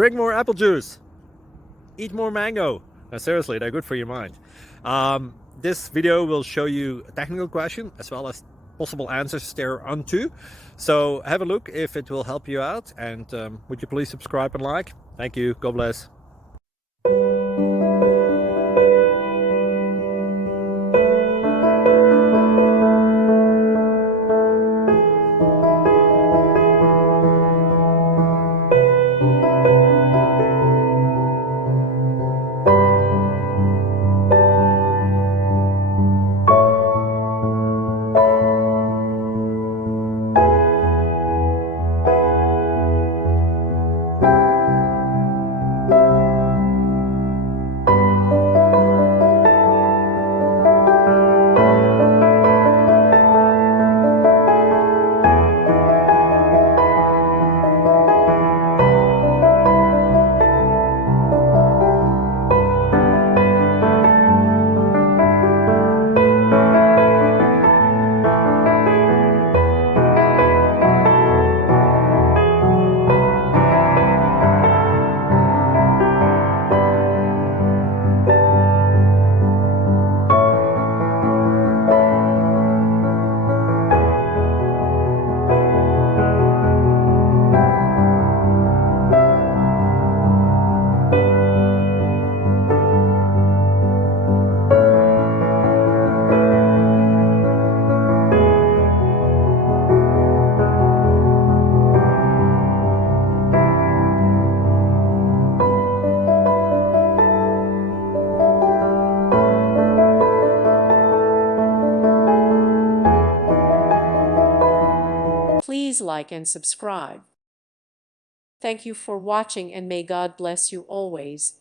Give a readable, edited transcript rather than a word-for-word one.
Drink more apple juice. Eat more mango. No, seriously, they're good for your mind. This video will show you a technical question as well as possible answers thereunto. So have a look if it will help you out, and would you please subscribe and like? Thank you. God bless. Please like and subscribe. Thank you for watching, and may God bless you always.